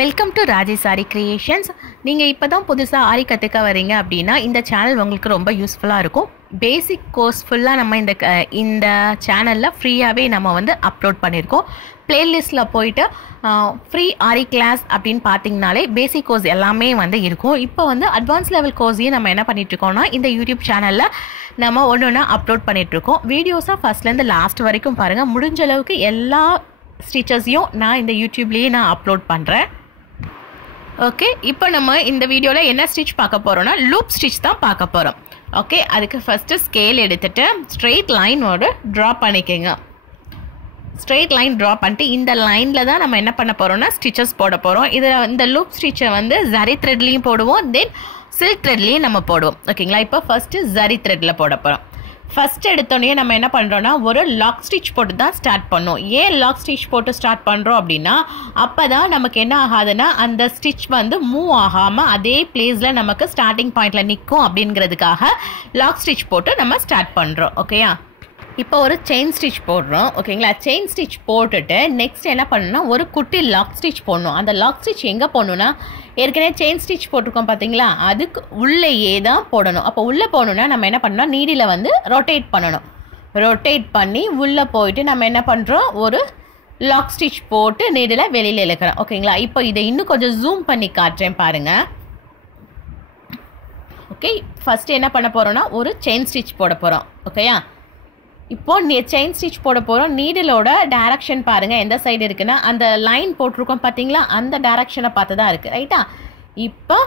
Welcome to ராஜேசாரி creations. நீங்கள் இப்போ தான் புதுசாக ஆரி கற்றுக்க வரீங்க அப்படின்னா இந்த சேனல் உங்களுக்கு ரொம்ப யூஸ்ஃபுல்லாக இருக்கும். பேசிக் கோர்ஸ் ஃபுல்லாக நம்ம இந்த சேனலில் ஃப்ரீயாகவே நம்ம வந்து அப்லோட் பண்ணியிருக்கோம். ப்ளேலிஸ்ட்டில் போயிட்டு ஃப்ரீ ஆரி கிளாஸ் அப்படின்னு பார்த்தீங்கனாலே பேசிக் கோர்ஸ் எல்லாமே வந்து இருக்கும். இப்போ வந்து அட்வான்ஸ் லெவல் கோர்ஸையும் நம்ம என்ன பண்ணிகிட்ருக்கோம்னா இந்த யூடியூப் சேனலில் நம்ம ஒன்று ஒன்று அப்லோட் பண்ணிகிட்ருக்கோம். வீடியோஸாக ஃபஸ்ட்லேருந்து லாஸ்ட் வரைக்கும் பாருங்கள். முடிஞ்ச அளவுக்கு எல்லா ஸ்டிச்சஸையும் நான் இந்த யூடியூப்லேயே நான் அப்லோட் பண்ணுறேன். ஓகே, இப்போ நம்ம இந்த வீடியோவில் என்ன ஸ்டிச் பார்க்க போகிறோம்னா லூப் ஸ்டிச் தான் பார்க்க போகிறோம். ஓகே, அதுக்கு ஃபஸ்ட்டு ஸ்கேல் எடுத்துகிட்டு ஸ்ட்ரெயிட் லைன் ஒரு ட்ரா பண்ணிக்கோங்க. ஸ்ட்ரெயிட் லைன் ட்ரா பண்ணிட்டு இந்த லைனில் தான் நம்ம என்ன பண்ண போகிறோம்னா ஸ்டிச்சஸ் போட போகிறோம். இதில் இந்த லூப் ஸ்டிச்சை வந்து ஜரி த்ரெட்லேயும் போடுவோம், தென் சில்க் த்ரெட்லேயும் நம்ம போடுவோம். ஓகேங்களா, இப்போ ஃபஸ்ட்டு ஜரி த்ரெட்டில் போட போகிறோம். ஃபஸ்ட் எடுத்தோடனே நம்ம என்ன பண்ணுறோன்னா ஒரு லாக் ஸ்டிச் போட்டு தான் ஸ்டார்ட் பண்ணோம். ஏன் லாக் ஸ்டிச் போட்டு ஸ்டார்ட் பண்ணுறோம் அப்படின்னா அப்போ தான் நமக்கு என்ன ஆகாதுன்னா அந்த ஸ்டிச் வந்து மூவ் ஆகாமல் அதே பிளேஸில் நமக்கு ஸ்டார்டிங் பாயிண்டில் நிற்கும் அப்படிங்கிறதுக்காக லாக் ஸ்டிச் போட்டு நம்ம ஸ்டார்ட் பண்ணுறோம். ஓகேயா, இப்போ ஒரு செயின் ஸ்டிச் போடுறோம். ஓகேங்களா, செயின் ஸ்டிச் போட்டுட்டு நெக்ஸ்ட் என்ன பண்ணணும்னா ஒரு குட்டி லாக் ஸ்டிச் போடணும். அந்த லாக் ஸ்டிச் எங்கே போடணும்னா ஏற்கனவே செயின் ஸ்டிச் போட்டிருக்கோம் பார்த்தீங்களா, அதுக்கு உள்ளேயே தான் போடணும். அப்போ உள்ளே போகணுன்னா நம்ம என்ன பண்ணணும், நீடியில் வந்து ரொட்டேட் பண்ணணும். ரொட்டேட் பண்ணி உள்ளே போயிட்டு நம்ம என்ன பண்ணுறோம், ஒரு லாக் ஸ்டிச் போட்டு நீடில் வெளியில் இழுக்கிறோம். ஓகேங்களா, இப்போ இதை இன்னும் கொஞ்சம் ஜூம் பண்ணி காட்டுறேன் பாருங்கள். ஓகே, ஃபஸ்ட்டு என்ன பண்ண போகிறோன்னா ஒரு செயின் ஸ்டிச் போட போகிறோம். ஓகேயா, இப்போ செயின் ஸ்டிச் போட போகிறோம். நீடிலோட டைரக்ஷன் பாருங்கள் எந்த சைடு இருக்குன்னா அந்த லைன் போட்டிருக்கோம் பார்த்தீங்களா, அந்த டைரக்ஷனை பார்த்து தான் இருக்குது. ரைட்டா, இப்போ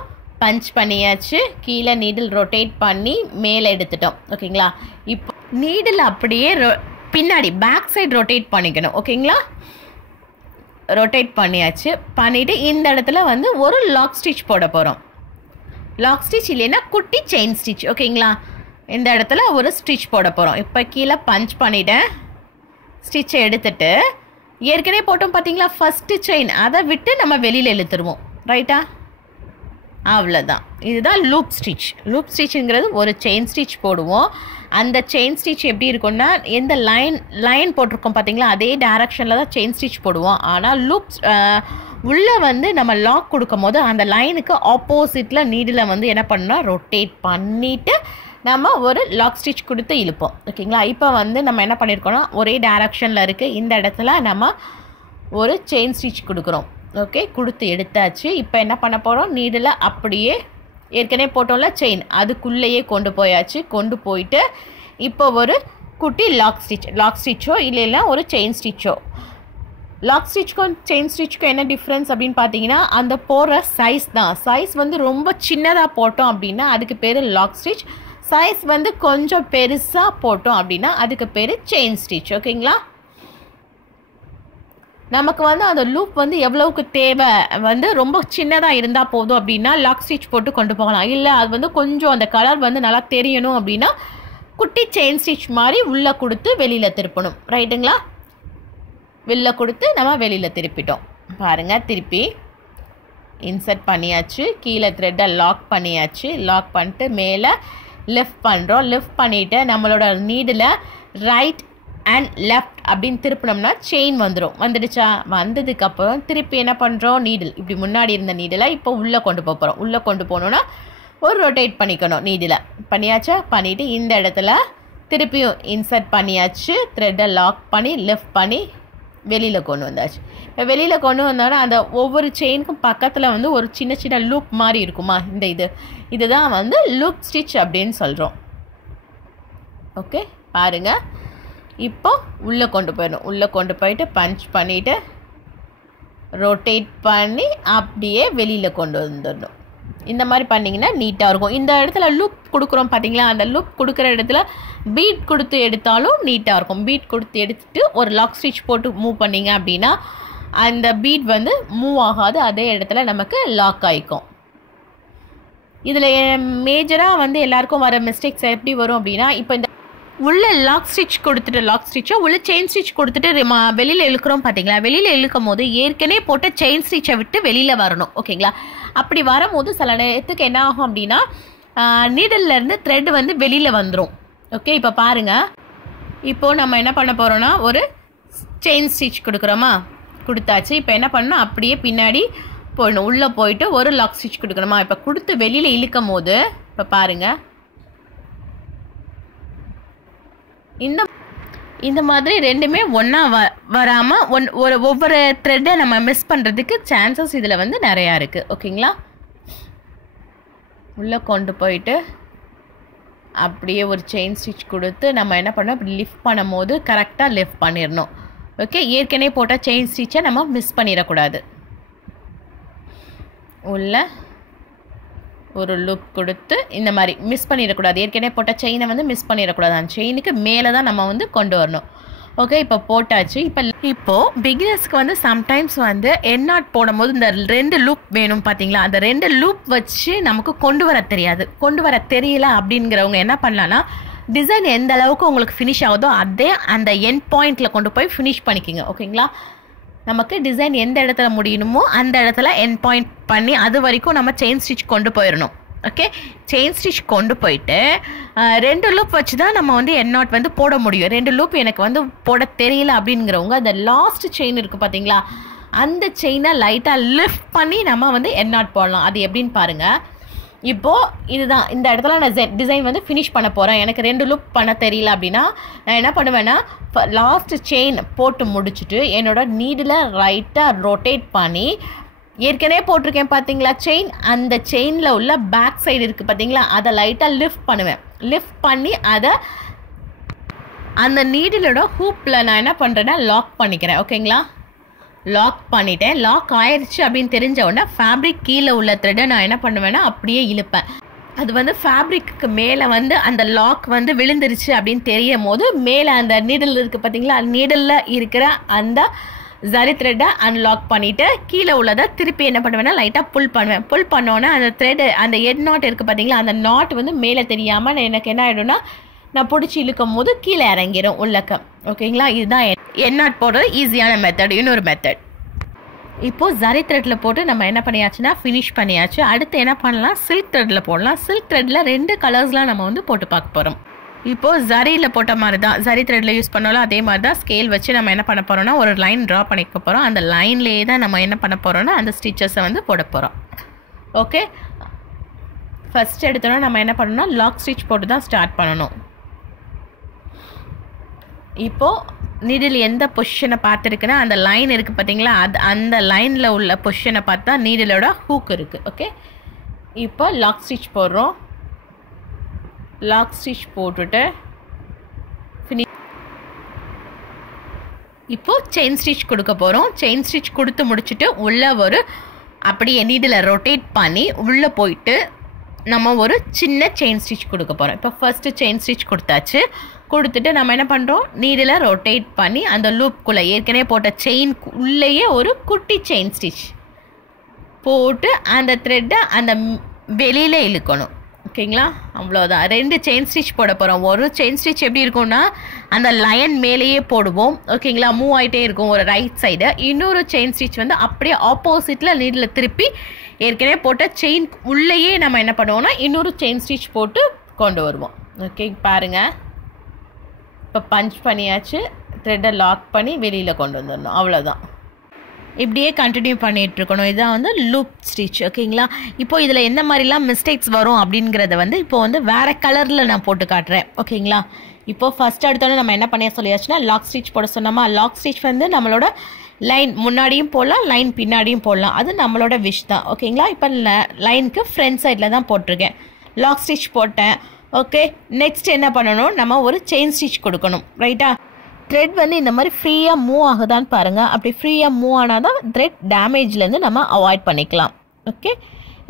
பஞ்ச் பண்ணியாச்சு, கீழே நீடில் ரொட்டேட் பண்ணி மேலே எடுத்துட்டோம். ஓகேங்களா, இப்போ நீடில் அப்படியே பின்னாடி பேக் சைடு ரொட்டேட் பண்ணிக்கணும். ஓகேங்களா, ரொட்டேட் பண்ணியாச்சு. பண்ணிவிட்டு இந்த இடத்துல வந்து ஒரு லாக் ஸ்டிச் போட போகிறோம். லாக் ஸ்டிச் இல்லைன்னா குட்டி செயின் ஸ்டிச். ஓகேங்களா, இந்த இடத்துல ஒரு ஸ்டிச் போட போகிறோம். இப்போ கீழே பஞ்ச் பண்ணிவிட்டேன், ஸ்டிச்சை எடுத்துட்டு ஏற்கனவே போட்டோம் பார்த்தீங்களா ஃபஸ்ட்டு செயின், அதை விட்டு நம்ம வெளியில் இழுத்துருவோம். ரைட்டா, அவ்வளோதான். இதுதான் லூப் ஸ்டிச். லூப் ஸ்டிச்சுங்கிறது ஒரு செயின் ஸ்டிச் போடுவோம். அந்த செயின் ஸ்டிச் எப்படி இருக்கும்னா எந்த லைன் போட்டிருக்கோம் பார்த்தீங்களா அதே டைரக்ஷனில் தான் செயின் ஸ்டிச் போடுவோம். ஆனால் லூப் உள்ளே வந்து நம்ம லாக் கொடுக்கும் போது அந்த லைனுக்கு ஆப்போசிட்டில் நீடில் வந்து என்ன பண்ணால் ரொட்டேட் பண்ணிவிட்டு நம்ம ஒரு லாக் ஸ்டிச் கொடுத்து இழுப்போம். ஓகேங்களா, இப்போ வந்து நம்ம என்ன பண்ணியிருக்கோம்னா ஒரே டைரக்ஷனில் இருக்குது, இந்த இடத்துல நம்ம ஒரு செயின் ஸ்டிச் கொடுக்குறோம். ஓகே, கொடுத்து எடுத்தாச்சு. இப்போ என்ன பண்ண போகிறோம், நீடில் அப்படியே ஏற்கனவே போட்டோம்ல செயின் அதுக்குள்ளேயே கொண்டு போயாச்சு. கொண்டு போயிட்டு இப்போ ஒரு குட்டி லாக் ஸ்டிச்சோ இல்லைன்னா ஒரு செயின் ஸ்டிச்சோ. லாக் ஸ்டிச்சுக்கும் செயின் ஸ்டிச்சுக்கும் என்ன டிஃப்ரென்ஸ் அப்படின்னு பார்த்தீங்கன்னா அந்த போடுற சைஸ் தான். சைஸ் வந்து ரொம்ப சின்னதாக போட்டோம் அப்படின்னா அதுக்கு பேர் லாக் ஸ்டிச். சைஸ் வந்து கொஞ்சம் பெருசாக போட்டோம் அப்படின்னா அதுக்கு பேர் செயின் ஸ்டிச். ஓகேங்களா, நமக்கு வந்து அந்த லூப் வந்து எவ்வளவுக்கு தேவை வந்து ரொம்ப சின்னதாக இருந்தால் போதும் அப்படின்னா லாக் ஸ்டிச் போட்டு கொண்டு போகலாம். இல்லை அது வந்து கொஞ்சம் அந்த கலர் வந்து நல்லா தெரியணும் அப்படின்னா குட்டி செயின் ஸ்டிச் மாதிரி உள்ளே கொடுத்து வெளியில் திருப்பணும். ரைட்டுங்களா, வெளில கொடுத்து நம்ம வெளியில் திருப்பிட்டோம் பாருங்கள். திருப்பி இன்சர்ட் பண்ணியாச்சு, கீழே த்ரெட்டை லாக் பண்ணியாச்சு. லாக் பண்ணிட்டு மேலே லெஃப்ட் பண்ணுறோம். லெஃப்ட் பண்ணிவிட்டு நம்மளோட நீடில் ரைட் அண்ட் லெஃப்ட் அப்படின்னு திருப்பினோம்னா செயின் வந்துடும். வந்துடுச்சா, வந்ததுக்கப்புறம் திருப்பி என்ன பண்ணுறோம், நீடில் இப்படி முன்னாடி இருந்த நீடில் இப்போ உள்ளே கொண்டு போகிறோம். உள்ளே கொண்டு போகணுன்னா ஒரு ரொட்டேட் பண்ணிக்கணும். நீடில் பண்ணியாச்சா, பண்ணிவிட்டு இந்த இடத்துல திருப்பியும் இன்சர்ட் பண்ணியாச்சு, த்ரெட்டை லாக் பண்ணி லெஃப்ட் பண்ணி வெளியில் கொண்டு வந்தாச்சு. இப்போ வெளியில் கொண்டு வந்தோன்னா அந்த ஒவ்வொரு செயினுக்கும் பக்கத்தில் வந்து ஒரு சின்ன சின்ன லூப் மாதிரி இருக்குமா, இந்த இதுதான் வந்து லூப் ஸ்டிச் அப்படின்னு சொல்கிறோம். ஓகே, பாருங்கள். இப்போ உள்ளே கொண்டு போயிடணும். உள்ளே கொண்டு போயிட்டு பஞ்ச் பண்ணிவிட்டு ரொட்டேட் பண்ணி அப்படியே வெளியில் கொண்டு வந்துடணும். இந்த மாதிரி பண்ணிங்கன்னா நீட்டாக இருக்கும். இந்த இடத்துல லூப் கொடுக்குறோம் பார்த்தீங்களா, அந்த லூப் கொடுக்குற இடத்துல பீட் கொடுத்து எடுத்தாலும் நீட்டாக இருக்கும். பீட் கொடுத்து எடுத்துட்டு ஒரு லாக் ஸ்டிச் போட்டு மூவ் பண்ணிங்க அப்படின்னா அந்த பீட் வந்து மூவ் ஆகாது, அதே இடத்துல நமக்கு லாக் ஆகிக்கும். இதில் மேஜராக வந்து எல்லாருக்கும் வர மிஸ்டேக்ஸ் எப்படி வரும் அப்படின்னா இப்போ இந்த உள்ள லாக் ஸ்டிச் கொடுத்துட்டு லாக் ஸ்டிச்சோ உள்ள செயின் ஸ்டிச் கொடுத்துட்டு வெளியில் இழுக்கிறோம் பார்த்தீங்களா, வெளியில் இழுக்கும் போது ஏற்கனவே போட்ட செயின் ஸ்டிச்சை விட்டு வெளியில் வரணும். ஓகேங்களா, அப்படி வரும்போது சில நேரத்துக்கு என்ன ஆகும் அப்படின்னா நீடல்லேருந்து த்ரெட் வந்து வெளியில் வந்துடும். ஓகே, இப்போ பாருங்கள். இப்போது நம்ம என்ன பண்ண போகிறோன்னா ஒரு செயின் ஸ்டிச் கொடுக்குறோமா, கொடுத்தாச்சு. இப்போ என்ன பண்ணணும், அப்படியே பின்னாடி போடணும். உள்ளே போயிட்டு ஒரு லாக் ஸ்டிச் கொடுக்கணுமா? இப்போ கொடுத்து வெளியில் இழுக்கும் போது இப்போ பாருங்கள், இந்த மாதிரி ரெண்டுமே ஒன்றா வராமல் ஒவ்வொரு த்ரெட்டை நம்ம மிஸ் பண்ணுறதுக்கு சான்சஸ் இதில் வந்து நிறையா இருக்குது. ஓகேங்களா? உள்ளே கொண்டு போயிட்டு அப்படியே ஒரு செயின் ஸ்டிச் கொடுத்து நம்ம என்ன பண்ணோம், இப்படி லிஃப்ட் பண்ணும் போது கரெக்டாக லிஃப்ட் பண்ணிடணும். ஓகே, ஏற்கனவே போட்ட செயின் ஸ்டிச்சை நம்ம மிஸ் பண்ணிடக்கூடாது. உள்ள ஒரு லூப் கொடுத்து இந்த மாதிரி மிஸ் பண்ணிடக்கூடாது. ஏற்கனவே போட்ட செயினை வந்து மிஸ் பண்ணிடக்கூடாது. அந்த செயினுக்கு மேலே தான் நம்ம வந்து கொண்டு வரணும். ஓகே, இப்போ போட்டாச்சு. இப்போது பிகினர்ஸ்க்கு வந்து சம்டைம்ஸ் வந்து என் நாட் போடும்போது இந்த 2 லூப் வேணும் பார்த்தீங்களா? அந்த 2 லூப் வச்சு நமக்கு கொண்டு வர தெரியல அப்படிங்கிறவங்க என்ன பண்ணலான்னா, டிசைன் எந்த அளவுக்கு உங்களுக்கு ஃபினிஷ் ஆகுதோ அதே அந்த எண்ட் பாயிண்டில் கொண்டு போய் ஃபினிஷ் பண்ணிக்கோங்க. ஓகேங்களா? நமக்கு டிசைன் எந்த இடத்துல முடியணுமோ அந்த இடத்துல எண்ட் பாயிண்ட் பண்ணி அது வரைக்கும் நம்ம செயின் ஸ்டிச் கொண்டு போயிடணும். ஓகே, செயின் ஸ்டிச் கொண்டு போயிட்டு 2 லூப் வச்சு தான் நம்ம வந்து என் நாட் வந்து போட முடியும். 2 லூப் எனக்கு வந்து போட தெரியல அப்படிங்கிறவங்க அந்த லாஸ்ட் செயின் இருக்குது பார்த்தீங்களா? அந்த செயினை லைட்டாக லிஃப்ட் பண்ணி நம்ம வந்து என் நாட் போடலாம். அது எப்படின்னு பாருங்கள். இப்போது இதுதான் இந்த இடத்துல நான் டிசைன் வந்து ஃபினிஷ் பண்ண போகிறேன். எனக்கு 2 லூப் பண்ண தெரியல அப்படின்னா நான் என்ன பண்ணுவேன்னா, லாஸ்ட் செயின் போட்டு முடிச்சுட்டு என்னோட நீடில் ரைட்டாக ரொட்டேட் பண்ணி ஏற்கனவே போட்டிருக்கேன் பார்த்தீங்களா செயின், அந்த செயினில் உள்ள பேக் சைடு இருக்குது பார்த்தீங்களா, அதை லைட்டாக லிஃப்ட் பண்ணுவேன். லிஃப்ட் பண்ணி அதை அந்த நீடிலோட ஹூப்பில் நான் என்ன பண்ணுறேன்னா லாக் பண்ணிக்கிறேன். ஓகேங்களா? லாக் பண்ணிட்டேன். லாக் ஆயிடுச்சு அப்படின்னு தெரிஞ்ச உடனே ஃபேப்ரிக் கீழே உள்ள த்ரெட்டை நான் என்ன பண்ணுவேன்னா அப்படியே இழுப்பேன். அது வந்து ஃபேப்ரிக்கு மேலே வந்து அந்த லாக் வந்து விழுந்துருச்சு அப்படின்னு தெரியும் போது மேலே அந்த நீடில் இருக்குது பார்த்தீங்களா, நீடிலில் இருக்கிற அந்த ஜரி த்ரெட்டை அன்லாக் பண்ணிவிட்டு கீழே உள்ளதை திருப்பி என்ன பண்ணுவேன்னா லைட்டாக புல் பண்ணுவேன். புல் பண்ணோன்னே அந்த த்ரெட்டு அந்த எட் நாட் இருக்குது பார்த்தீங்களா, அந்த நாட் வந்து மேலே தெரியாமல் எனக்கு என்ன ஆகிடும்னா நான் பிடிச்சி இழுக்கும் போது கீழே இறங்கிடும் உள்ளக்க. ஓகேங்களா? இதுதான் எட் நாட் போடுறது ஈஸியான மெத்தட். இன்னொரு மெத்தட், இப்போது ஜரி த்ரெட்டில் போட்டு நம்ம என்ன பண்ணியாச்சுன்னா ஃபினிஷ் பண்ணியாச்சு. அடுத்து என்ன பண்ணலாம், சில்க் த்ரெட்டில் போடலாம். சில்க் த்ரெட்டில் 2 கலர்ஸ்லாம் நம்ம வந்து போட்டு பார்க்க போகிறோம். இப்போது ஜரியில் போட்ட மாதிரி தான், ஜரி த்ரெட்டில் யூஸ் பண்ணாலும் அதே மாதிரி தான் ஸ்கேல் வச்சு நம்ம என்ன பண்ண போகிறோம்னா ஒரு லைன் ட்ரா பண்ணிக்க போகிறோம். அந்த லைன்லேயே தான் நம்ம என்ன பண்ண போகிறோம்னா அந்த ஸ்டிச்சஸை வந்து போட போகிறோம். ஓகே, ஃபஸ்ட் எடுத்தோன்னா நம்ம என்ன பண்ணணும்னா லாக் ஸ்டிச் போட்டு தான் ஸ்டார்ட் பண்ணணும். இப்போது நீடில் எந்த பொசிஷனை பார்த்துருக்குன்னா அந்த லைன் இருக்குது பார்த்தீங்களா, அந்த லைனில் உள்ள பொசிஷனை பார்த்தா நீடிலோட ஹூக் இருக்குது. ஓகே, இப்போ லாக் ஸ்டிச் போடுறோம். லாக் ஸ்டிச் போட்டுட்டு இப்போது செயின் ஸ்டிச் கொடுக்க போகிறோம். செயின் ஸ்டிச் கொடுத்து முடிச்சுட்டு உள்ளே ஒரு அப்படியே நீடில் ரொட்டேட் பண்ணி உள்ளே போயிட்டு நம்ம ஒரு சின்ன செயின் ஸ்டிச் கொடுக்க போகிறோம். இப்போ ஃபஸ்ட்டு செயின் ஸ்டிச் கொடுத்தாச்சு. கொடுத்துட்டு நம்ம என்ன பண்ணுறோம், நீடில் ரொட்டேட் பண்ணி அந்த லூப்புக்குள்ளே ஏற்கனவே போட்ட செயின் உள்ளேயே ஒரு குட்டி செயின் ஸ்டிச் போட்டு அந்த த்ரெட்டை அந்த வெளியில் இழுக்கணும். ஓகேங்களா? அவ்வளோதான். 2 செயின் ஸ்டிச் போட போகிறோம். ஒரு செயின் ஸ்டிச் எப்படி இருக்கும்னா அந்த லைன் மேலேயே போடுவோம். ஓகேங்களா? மூவ் ஆகிட்டே இருக்கும் ஒரு ரைட் சைடு. இன்னொரு செயின் ஸ்டிச் வந்து அப்படியே ஆப்போசிட்டில் நீடில் திருப்பி ஏற்கனவே போட்ட செயின் உள்ளேயே நம்ம என்ன பண்ணுவோம்னா இன்னொரு செயின் ஸ்டிச் போட்டு கொண்டு வருவோம். ஓகே, பாருங்கள். இப்போ பஞ்ச் பண்ணியாச்சு. த்ரெட்டை லாக் பண்ணி வெளியில் கொண்டு வந்துடணும். அவ்வளோதான். இப்படியே கண்டினியூ பண்ணிகிட்ருக்கணும். இதுதான் வந்து லூப் ஸ்டிச். ஓகேங்களா? இப்போது இதில் எந்த மாதிரிலாம் மிஸ்டேக்ஸ் வரும் அப்படிங்கிறத வந்து இப்போ வந்து வேறு கலரில் நான் போட்டு காட்டுறேன். ஓகேங்களா? இப்போது ஃபஸ்ட் எடுத்தோன்னே நம்ம என்ன பண்ண சொல்லியாச்சுன்னா லாக் ஸ்டிச் போட சொன்னோமா. லாக் ஸ்டிச் வந்து நம்மளோட லைன் முன்னாடியும் போடலாம், லைன் பின்னாடியும் போடலாம். அது நம்மளோட விஷ் தான். ஓகேங்களா? இப்போ லைனுக்கு ஃப்ரண்ட் சைடில் தான் போட்டிருக்கேன். லாக் ஸ்டிச் போட்டேன். ஓகே, நெக்ஸ்ட் என்ன பண்ணணும், நம்ம ஒரு செயின் ஸ்டிச் கொடுக்கணும். ரைட்டா? த்ரெட் வந்து இந்த மாதிரி ஃப்ரீயாக மூவ் ஆகுதான்னு பாருங்கள். அப்படி ஃப்ரீயாக மூவ் ஆனால் தான் த்ரெட் டேமேஜ்லேருந்து நம்ம அவாய்ட் பண்ணிக்கலாம். ஓகே,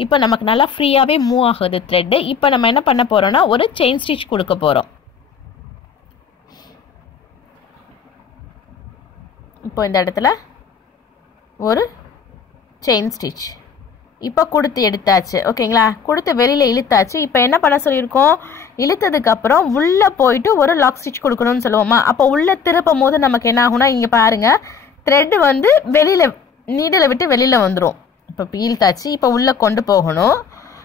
இப்போ நமக்கு நல்லா ஃப்ரீயாகவே மூவ் ஆகுது த்ரெட்டு. இப்போ நம்ம என்ன பண்ண போகிறோம்னா ஒரு செயின் ஸ்டிச் கொடுக்க போகிறோம். இப்போ இந்த இடத்துல ஒரு செயின் ஸ்டிச் இப்போ கொடுத்து எடுத்தாச்சு. ஓகேங்களா? கொடுத்து வெளியில் இழுத்தாச்சு. இப்போ என்ன பண்ண சொல்லியிருக்கோம், இழுத்ததுக்கப்புறம் உள்ளே போயிட்டு ஒரு லாக் ஸ்டிச் கொடுக்கணும்னு சொல்லுவோமா. அப்போ உள்ளே திருப்பும் போது நமக்கு என்ன ஆகும்னா இங்கே பாருங்கள், த்ரெட்டு வந்து வெளியில் நீடில் விட்டு வெளியில் வந்துடும். இப்போ இழுத்தாச்சு. இப்போ உள்ளே கொண்டு போகணும்.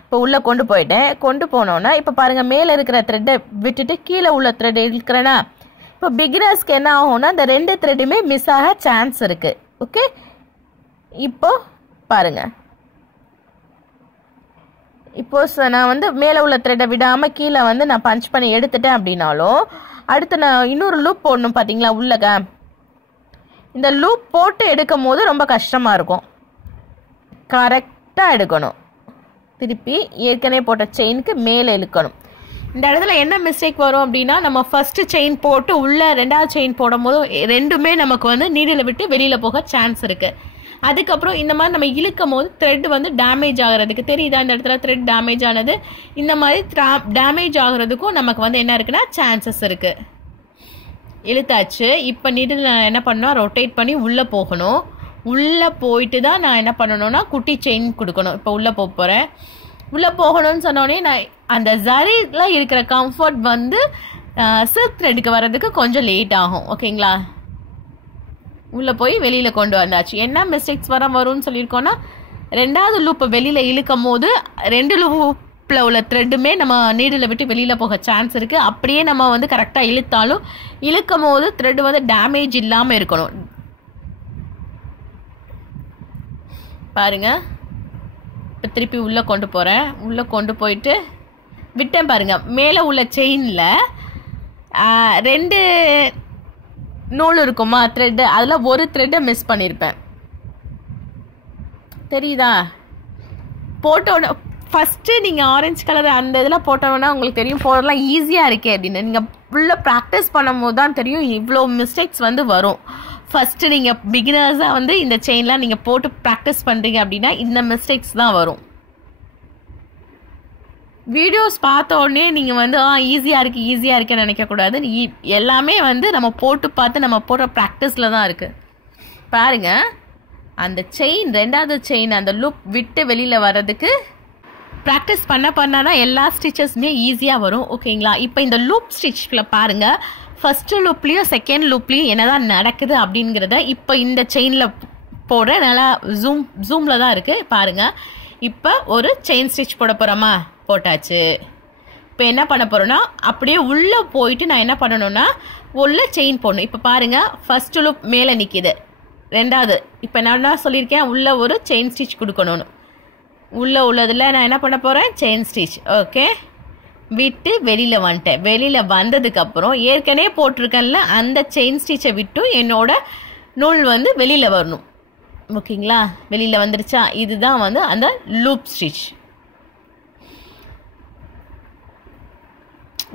இப்போ உள்ளே கொண்டு போயிட்டேன். கொண்டு போனோன்னா இப்போ பாருங்கள், மேலே இருக்கிற த்ரெட்டை விட்டுட்டு கீழே உள்ள த்ரெட்டை இழுக்கிறேன்னா இப்போ பிகினர்ஸ்க்கு என்ன ஆகும்னா இந்த 2 த்ரெட்டுமே மிஸ் ஆக சான்ஸ் இருக்குது. ஓகே, இப்போ பாருங்கள், இப்போ நான் வந்து மேலே உள்ள த்ரெட்டை விடாமல் கீழே வந்து நான் பஞ்ச் பண்ணி எடுத்துட்டேன் அப்படின்னாலும் அடுத்து நான் இன்னொரு லூப் போடணும் பார்த்தீங்களா உள்ளக. இந்த லூப் போட்டு எடுக்கும் போது ரொம்ப கஷ்டமாக இருக்கும். கரெக்டாக எடுக்கணும். திருப்பி ஏற்கனவே போட்ட செயினுக்கு மேலே இழுக்கணும். இந்த இடத்துல என்ன மிஸ்டேக் வரும் அப்படின்னா நம்ம ஃபர்ஸ்ட் செயின் போட்டு உள்ள ரெண்டாவது செயின் போடும் போது ரெண்டுமே நமக்கு வந்து நீடில் விட்டு வெளியில் போக சான்ஸ் இருக்குது. அதுக்கப்புறம் இந்த மாதிரி நம்ம இழுக்கும் போது த்ரெட் வந்து டேமேஜ் ஆகிறதுக்கு தெரியுதா, இந்த இடத்துல த்ரெட் டேமேஜ் ஆனது. இந்த மாதிரி டேமேஜ் ஆகிறதுக்கும் நமக்கு வந்து என்ன இருக்குன்னா சான்சஸ் இருக்குது. இழுத்தாச்சு. இப்போ நீடில் நான் என்ன பண்ணணும், ரொட்டேட் பண்ணி உள்ளே போகணும். உள்ளே போயிட்டு தான் நான் என்ன பண்ணணும்னா குட்டி செயின் கொடுக்கணும். இப்போ உள்ளே போக போகிறேன். உள்ளே போகணும்னு சொன்னோடனே நான் அந்த ஜரியில் இருக்கிற கம்ஃபர்ட் வந்து சில்க் த்ரெட்டுக்கு வர்றதுக்கு கொஞ்சம் லேட் ஆகும். ஓகேங்களா, உள்ளே போய் வெளியில் கொண்டு வந்தாச்சு. என்ன மிஸ்டேக்ஸ் வரும்னு சொல்லியிருக்கோன்னா ரெண்டாவது லூப்பை வெளியில் இழுக்கும் போது ரெண்டு லூப்பில் உள்ள த்ரெட்டுமே நம்ம நீடில் விட்டு வெளியில் போக சான்ஸ் இருக்குது. அப்படியே நம்ம வந்து கரெக்டாக இழுத்தாலும் இழுக்கும் போது த்ரெட்டு வந்து டேமேஜ் இல்லாமல் இருக்கணும். பாருங்க, இப்போ திருப்பி உள்ளே கொண்டு போகிறேன். உள்ளே கொண்டு போயிட்டு விட்டேன் பாருங்க. மேலே உள்ள செயினில் 2 நூல் இருக்குமா த்ரெட்டு, அதில் ஒரு த்ரெட்டை மிஸ் பண்ணியிருப்பேன். தெரியுதா? போட்டோட ஃபஸ்ட்டு நீங்கள் ஆரஞ்சு கலர் அந்த இதில் போட்டோன்னா உங்களுக்கு தெரியும் போடலாம் ஈஸியாக இருக்கே அப்படின்னு. நீங்கள் ஃபுல்லாக ப்ராக்டிஸ் பண்ணும் போது தான் தெரியும் இவ்வளோ மிஸ்டேக்ஸ் வந்து வரும். ஃபஸ்ட்டு நீங்கள் பிகினர்ஸாக வந்து இந்த செயின்லாம் நீங்கள் போட்டு ப்ராக்டிஸ் பண்ணுறீங்க அப்படின்னா இந்த மிஸ்டேக்ஸ் தான் வரும். வீடியோஸ் பார்த்த உடனே நீங்கள் வந்து ஈஸியாக இருக்குன்னு நினைக்கக்கூடாது. எல்லாமே வந்து நம்ம போட்டு பார்த்து நம்ம போடுற ப்ராக்டிஸில் தான் இருக்குது. பாருங்கள், அந்த செயின் ரெண்டாவது செயின் அந்த லூப் விட்டு வெளியில் வர்றதுக்கு ப்ராக்டிஸ் பண்ண தான் எல்லா ஸ்டிச்சஸுமே ஈஸியாக வரும். ஓகேங்களா, இப்போ இந்த லூப் ஸ்டிச்சில் பாருங்கள், ஃபஸ்ட்டு லூப்லேயும் செகண்ட் லூப்லேயும் என்ன தான் நடக்குது அப்படிங்கிறத இப்போ இந்த செயினில் போடுற நல்லா ஜூமில் தான் இருக்குது. பாருங்கள், இப்போ ஒரு செயின் ஸ்டிச் போட போகிறோமா, போட்டாச்சு. இப்போ என்ன பண்ண போகிறோன்னா அப்படியே உள்ளே போயிட்டு நான் என்ன பண்ணணும்னா உள்ள செயின் போடணும். இப்போ பாருங்கள், ஃபஸ்ட்டு லூப் மேலே நிற்கிது, ரெண்டாவது இப்போ நான் சொல்லியிருக்கேன் உள்ளே ஒரு செயின் ஸ்டிச் கொடுக்கணும்னு. உள்ளே உள்ளதில் நான் என்ன பண்ண போகிறேன், செயின் ஸ்டிச். ஓகே, விட்டு வெளியில் வந்துட்டேன். வெளியில் வந்ததுக்கப்புறம் ஏற்கனவே போட்டிருக்கேன்ல அந்த செயின் ஸ்டிச்சை விட்டு என்னோட நூல் வந்து வெளியில் வரணும். ஓகேங்களா, வெளியில் வந்துருச்சா? இதுதான் வந்து அந்த லூப் ஸ்டிச்.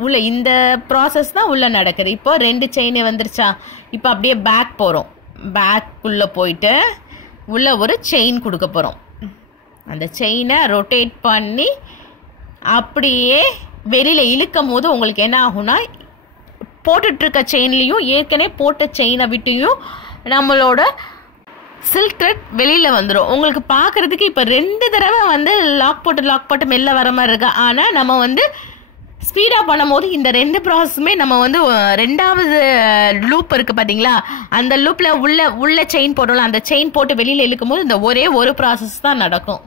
உள்ள இந்த ப்ராசஸ் தான் உள்ளே நடக்குது. இப்போ 2 செயின் வந்துருச்சா? இப்போ அப்படியே பேக் போகிறோம். பேக்குள்ளே போயிட்டு உள்ள ஒரு செயின் கொடுக்க போகிறோம். அந்த செயினை ரொட்டேட் பண்ணி அப்படியே வெளியில் இழுக்கும் போது உங்களுக்கு என்ன ஆகும்னா போட்டுட்ருக்க செயின்லேயும் ஏற்கனவே போட்ட செயினை விட்டையும் நம்மளோட சில்க் த்ரெட் வெளியில் வந்துடும். உங்களுக்கு பார்க்குறதுக்கு இப்போ 2 தடவை வந்து லாக் போட்டு மெல்ல வர மாதிரி இருக்கு. ஆனால் நம்ம வந்து ஸ்பீடாக பண்ணும் போது இந்த 2 ப்ராசஸுமே நம்ம வந்து ரெண்டாவது லூப் இருக்குது பார்த்தீங்களா, அந்த லூப்பில் உள்ள செயின் போட்டோம்ல, அந்த செயின் போட்டு வெளியில் இழுக்கும் போது இந்த ஒரே ஒரு ப்ராசஸ் தான் நடக்கும்.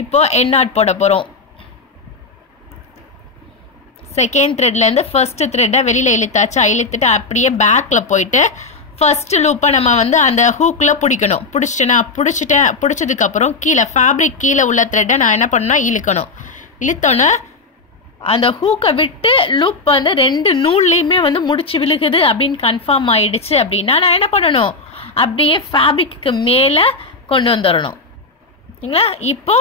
இப்போ எண்ணாட் போட போகிறோம். செகண்ட் த்ரெட்லேருந்து ஃபர்ஸ்ட் த்ரெட்டை வெளியில் இழுத்தாச்சா? இழுத்துட்டு அப்படியே பேக்கில் போயிட்டு ஃபர்ஸ்ட் லூப்பை நம்ம வந்து அந்த ஹூக்கில் பிடிக்கணும். பிடிச்சதுக்கப்புறம் கீழே ஃபேப்ரிக் கீழே உள்ள த்ரெட்டை நான் என்ன பண்ணணும்னா இழுக்கணும். இழுத்தோன்னே அந்த ஹூக்கை விட்டு லூப் வந்து 2 நூல்லையுமே வந்து முடிச்சு விழுகுது அப்படின்னு கன்ஃபார்ம் ஆயிடுச்சு அப்படின்னா நான் என்ன பண்ணணும், அப்படியே ஃபேப்ரிக்கு மேலே கொண்டு வந்துடணும். சரிங்களா, இப்போ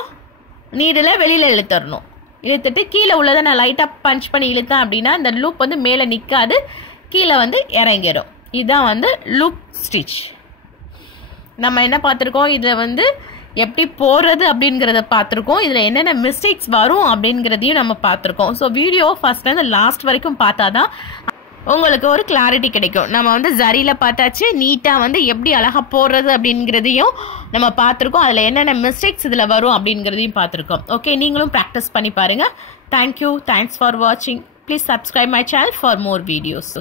நீடில் வெளியில் இழுத்துடணும். இழுத்துட்டு கீழே உள்ளதை நான் லைட்டாக பஞ்ச் பண்ணி இழுத்தேன் அப்படின்னா இந்த லூப் வந்து மேலே நிற்காது, கீழே வந்து இறங்கிடும். இதுதான் வந்து லூப் ஸ்டிச். நம்ம என்ன பார்த்துருக்கோம், இதில் வந்து எப்படி போடுறது அப்படிங்கிறத பார்த்துருக்கோம். இதில் என்னென்ன மிஸ்டேக்ஸ் வரும் அப்படிங்கிறதையும் நம்ம பார்த்துருக்கோம். ஸோ வீடியோ ஃபஸ்ட்லேருந்து லாஸ்ட் வரைக்கும் பார்த்தா தான் உங்களுக்கு ஒரு கிளாரிட்டி கிடைக்கும். நம்ம வந்து ஜரியில் பார்த்தாச்சு, நீட்டாக வந்து எப்படி அழகாக போடுறது அப்படிங்கிறதையும் நம்ம பார்த்துருக்கோம். அதில் என்னென்ன மிஸ்டேக்ஸ் இதில் வரும் அப்படிங்கிறதையும் பார்த்துருக்கோம். ஓகே, நீங்களும் ப்ராக்டிஸ் பண்ணி பாருங்கள். தேங்க்யூ, தேங்க்ஸ் ஃபார் வாட்சிங். Please subscribe my channel for more videos.